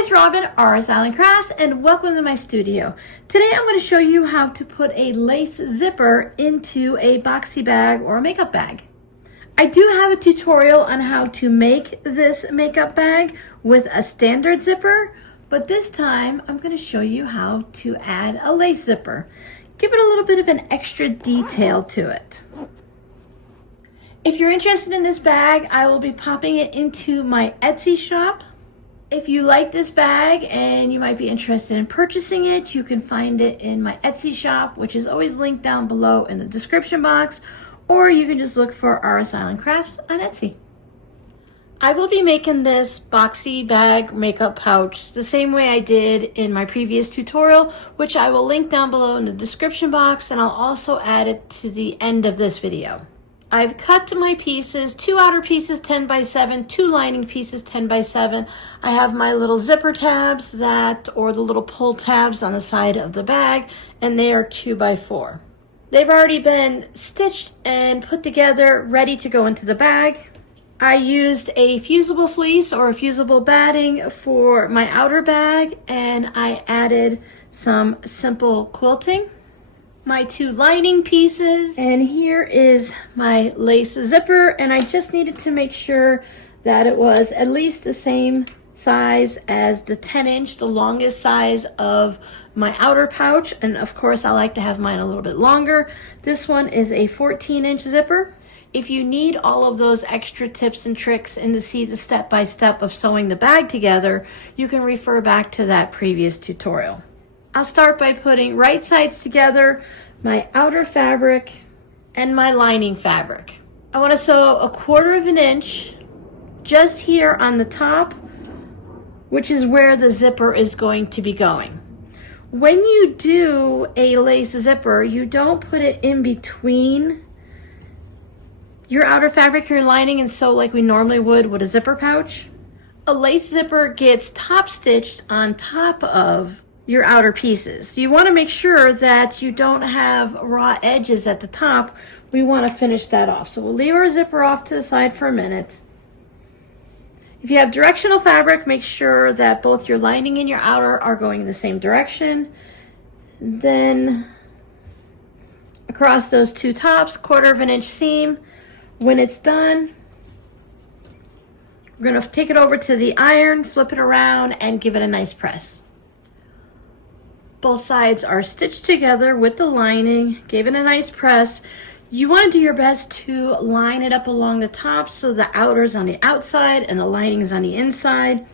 It's Robin, RS Island Crafts, and welcome to my studio. Today I'm going to show you how to put a lace zipper into a boxy bag or a makeup bag. I do have a tutorial on how to make this makeup bag with a standard zipper, but this time I'm going to show you how to add a lace zipper. Give it a little bit of an extra detail to it. If you're interested in this bag, I will be popping it into my Etsy shop. If you like this bag and you might be interested in purchasing it, you can find it in my Etsy shop, which is always linked down below in the description box, or you can just look for RS Island Crafts on Etsy. I will be making this boxy bag makeup pouch the same way I did in my previous tutorial, which I will link down below in the description box, and I'll also add it to the end of this video. I've cut my pieces, 2 outer pieces 10 by 7, 2 lining pieces 10 by 7. I have my little zipper tabs or the little pull tabs on the side of the bag, and they are 2 by 4. They've already been stitched and put together, ready to go into the bag. I used a fusible fleece or a fusible batting for my outer bag, and I added some simple quilting. My 2 lining pieces, and here is my lace zipper, and I just needed to make sure that it was at least the same size as the 10-inch, the longest size of my outer pouch, and of course I like to have mine a little bit longer. This one is a 14-inch zipper. If you need all of those extra tips and tricks and to see the step-by-step of sewing the bag together, you can refer back to that previous tutorial. I'll start by putting right sides together, my outer fabric and my lining fabric. I want to sew 1/4 inch just here on the top, which is where the zipper is going to be going. When you do a lace zipper, you don't put it in between your outer fabric, your lining, and sew like we normally would with a zipper pouch. A lace zipper gets top stitched on top of your outer pieces. So you want to make sure that you don't have raw edges at the top. We want to finish that off. So we'll leave our zipper off to the side for a minute. If you have directional fabric, make sure that both your lining and your outer are going in the same direction. Then across those 2 tops, 1/4 inch seam. When it's done, we're going to take it over to the iron, flip it around, and give it a nice press. Both sides are stitched together with the lining, gave it a nice press. You want to do your best to line it up along the top so the outer's on the outside and the lining is on the inside.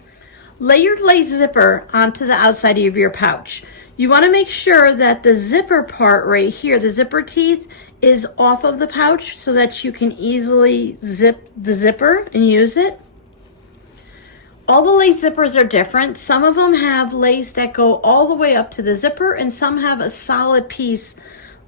Lay your lace zipper onto the outside of your pouch. You want to make sure that the zipper part right here, the zipper teeth, is off of the pouch so that you can easily zip the zipper and use it. All the lace zippers are different. Some of them have lace that go all the way up to the zipper, and some have a solid piece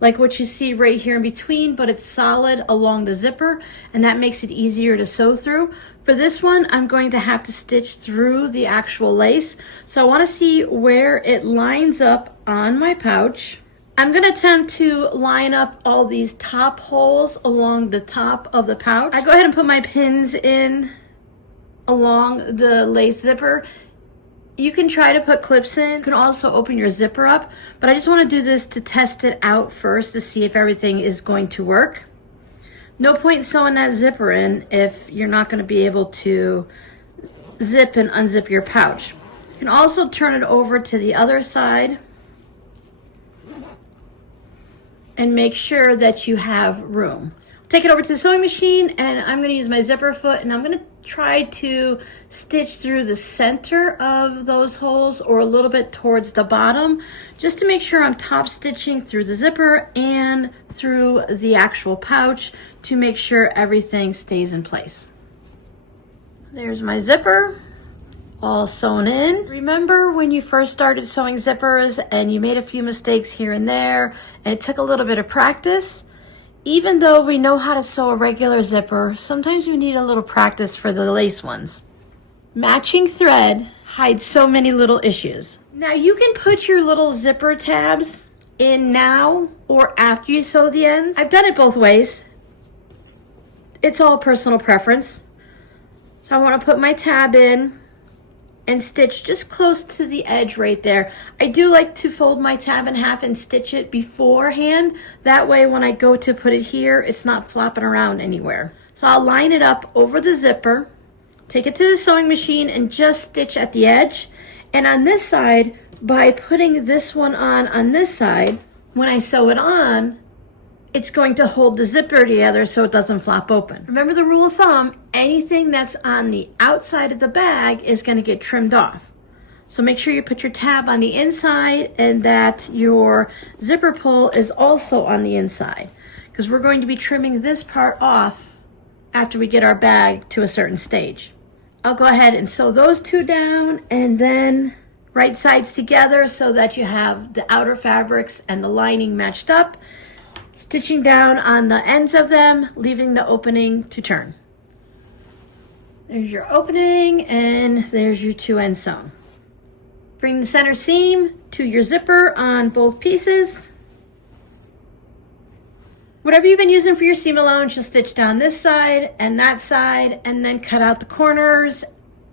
like what you see right here in between, but it's solid along the zipper, and that makes it easier to sew through. For this one, I'm going to have to stitch through the actual lace, so I want to see where it lines up on my pouch. I'm going to attempt to line up all these top holes along the top of the pouch. I go ahead and put my pins in along the lace zipper. You can try to put clips in. You can also open your zipper up, but I just want to do this to test it out first to see if everything is going to work. No point sewing that zipper in if you're not going to be able to zip and unzip your pouch. You can also turn it over to the other side and make sure that you have room. Take it over to the sewing machine, and I'm going to use my zipper foot, and I'm going to try to stitch through the center of those holes or a little bit towards the bottom, just to make sure I'm top stitching through the zipper and through the actual pouch to make sure everything stays in place. There's my zipper all sewn in. Remember when you first started sewing zippers and you made a few mistakes here and there, and it took a little bit of practice? Even though we know how to sew a regular zipper, sometimes we need a little practice for the lace ones. Matching thread hides so many little issues. Now you can put your little zipper tabs in now or after you sew the ends. I've done it both ways. It's all personal preference. So I want to put my tab in and stitch just close to the edge right there. I do like to fold my tab in half and stitch it beforehand. That way when I go to put it here, it's not flopping around anywhere. So I'll line it up over the zipper, take it to the sewing machine and just stitch at the edge. And on this side, by putting this one on this side, when I sew it on, it's going to hold the zipper together so it doesn't flop open. Remember the rule of thumb, anything that's on the outside of the bag is going to get trimmed off. So make sure you put your tab on the inside and that your zipper pull is also on the inside, because we're going to be trimming this part off after we get our bag to a certain stage. I'll go ahead and sew those two down and then right sides together so that you have the outer fabrics and the lining matched up. Stitching down on the ends of them, leaving the opening to turn. There's your opening and there's your two ends sewn. Bring the center seam to your zipper on both pieces. Whatever you've been using for your seam alone, just stitch down this side and then cut out the corners,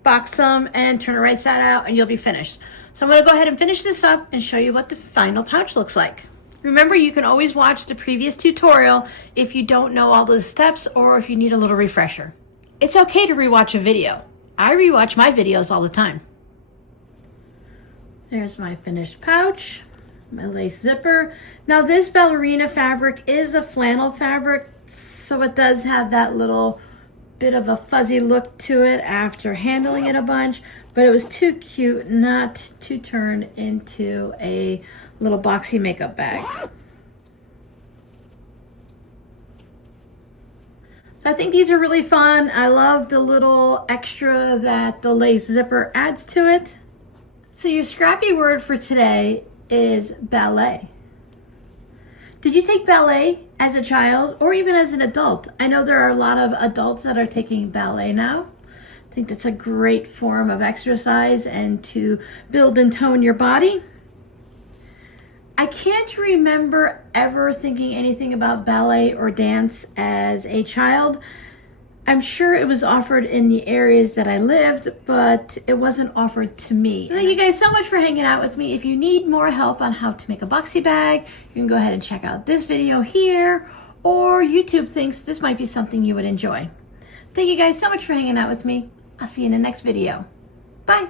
box them, and turn the right side out, and you'll be finished. So I'm going to go ahead and finish this up and show you what the final pouch looks like. Remember, you can always watch the previous tutorial if you don't know all the steps or if you need a little refresher. It's okay to rewatch a video. I rewatch my videos all the time. There's my finished pouch, my lace zipper. Now this ballerina fabric is a flannel fabric, so it does have that little bit of a fuzzy look to it after handling it a bunch, but it was too cute not to turn into a little boxy makeup bag. So I think these are really fun. I love the little extra that the lace zipper adds to it. So your scrappy word for today is ballet. Did you take ballet as a child or even as an adult? I know there are a lot of adults that are taking ballet now. I think that's a great form of exercise and to build and tone your body. I can't remember ever thinking anything about ballet or dance as a child. I'm sure it was offered in the areas that I lived, but it wasn't offered to me. So thank you guys so much for hanging out with me. If you need more help on how to make a boxy bag, you can go ahead and check out this video here, or YouTube thinks this might be something you would enjoy. Thank you guys so much for hanging out with me. I'll see you in the next video. Bye.